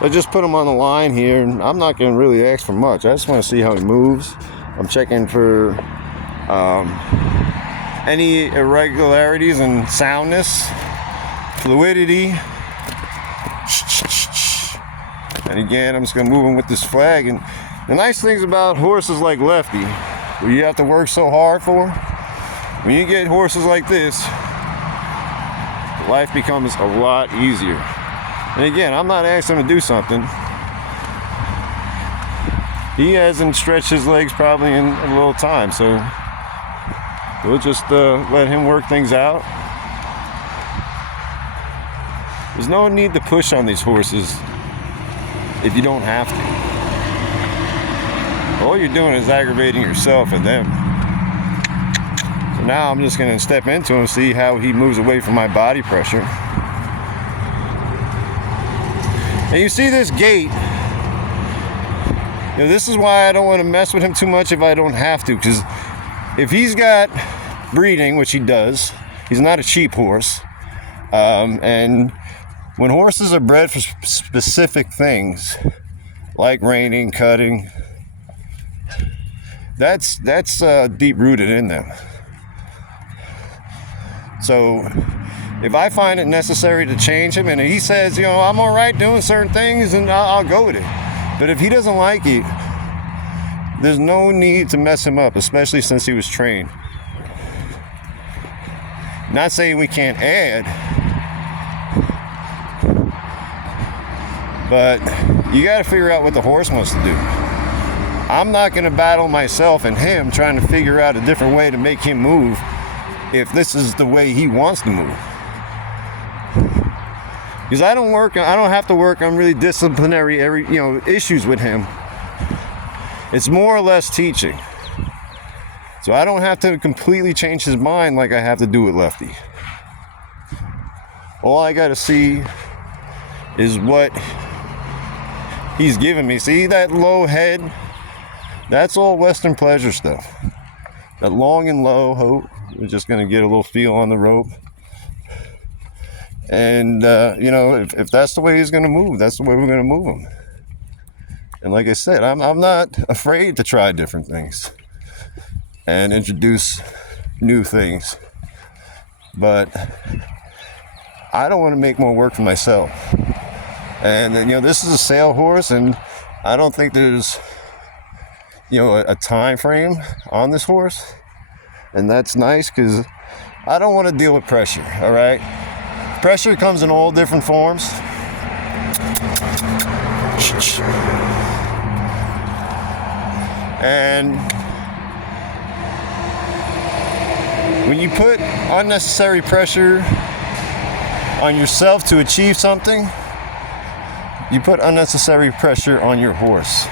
So I just put him on the line here, and I'm not going to really ask for much. I just want to see how he moves. I'm checking for any irregularities in soundness, fluidity. And again, I'm just going to move him with this flag. And the nice things about horses like Lefty, where you have to work so hard for, when you get horses like this, life becomes a lot easier. And again, I'm not asking him to do something. He hasn't stretched his legs probably in a little time, so we'll just let him work things out. There's no need to push on these horses if you don't have to. All you're doing is aggravating yourself and them. So now I'm just going to step into him, see how he moves away from my body pressure. And you see this gait. You know, this is why I don't want to mess with him too much if I don't have to. Because if he's got breeding, which he does, he's not a cheap horse. And when horses are bred for specific things, like reining, cutting, that's deep rooted in them. So if I find it necessary to change him, and he says, you know, I'm all right doing certain things, and I'll go with it. But if he doesn't like it, there's no need to mess him up, especially since he was trained. Not saying we can't add, but you got to figure out what the horse wants to do. I'm not going to battle myself and him trying to figure out a different way to make him move if this is the way he wants to move. Because I don't have to work on really disciplinary issues with him. It's more or less teaching. So I don't have to completely change his mind like I have to do with Lefty. All I got to see is what he's giving me. See that low head? That's all Western pleasure stuff. That long and low, we're just going to get a little feel on the rope. And, if that's the way he's going to move, that's the way we're going to move him. And like I said, I'm not afraid to try different things and introduce new things. But I don't want to make more work for myself. And, this is a sale horse, and I don't think there's, a time frame on this horse. And that's nice because I don't want to deal with pressure, all right? Pressure comes in all different forms. And when you put unnecessary pressure on yourself to achieve something, you put unnecessary pressure on your horse.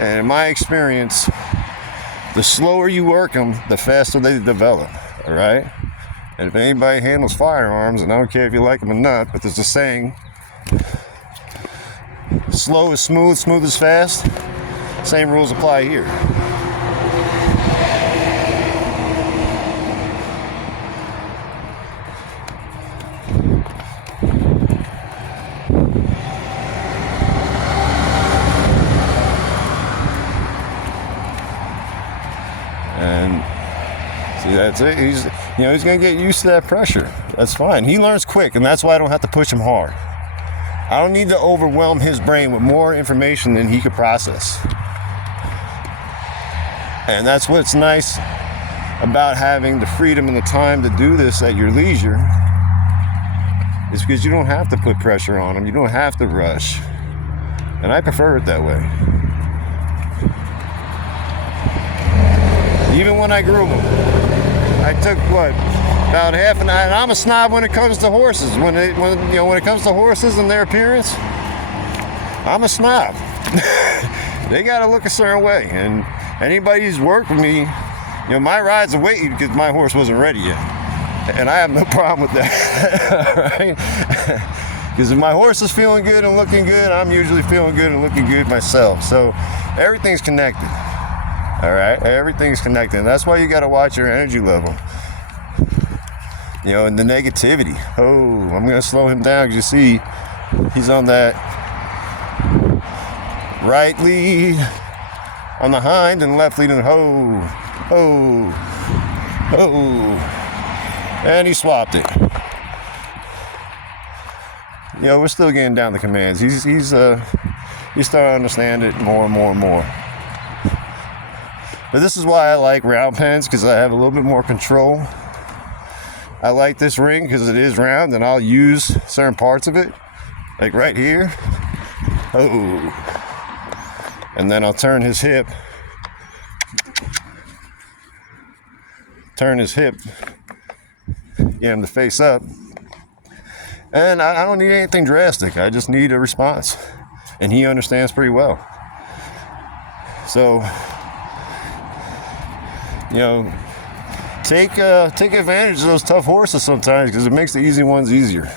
And in my experience, the slower you work them, the faster they develop, all right? And if anybody handles firearms, and I don't care if you like them or not, but there's a saying, slow is smooth, smooth is fast. Same rules apply here. And see, that's it. He's going to get used to that pressure. That's fine. He learns quick, and that's why I don't have to push him hard. I don't need to overwhelm his brain with more information than he could process. And that's what's nice about having the freedom and the time to do this at your leisure, is because you don't have to put pressure on him. You don't have to rush. And I prefer it that way. Even when I grew them, I took about half an hour. And I'm a snob when it comes to horses. When it comes to horses and their appearance, I'm a snob. They got to look a certain way. And anybody who's worked with me, my rides are waiting because my horse wasn't ready yet. And I have no problem with that. Right? Because if my horse is feeling good and looking good, I'm usually feeling good and looking good myself. So everything's connected. All right, everything's connected. And that's why you got to watch your energy level. And the negativity. Oh, I'm going to slow him down because you see he's on that Right lead on the hind and left lead and ho, ho, ho. And he swapped it. You know, we're still getting down the commands. He's starting to understand it more and more and more. But this is why I like round pens, because I have a little bit more control. I like this ring because it is round, and I'll use certain parts of it, like right here. Oh, and then I'll turn his hip. Get him to face up. And I don't need anything drastic. I just need a response. And he understands pretty well. So, you know, take advantage of those tough horses sometimes, because it makes the easy ones easier.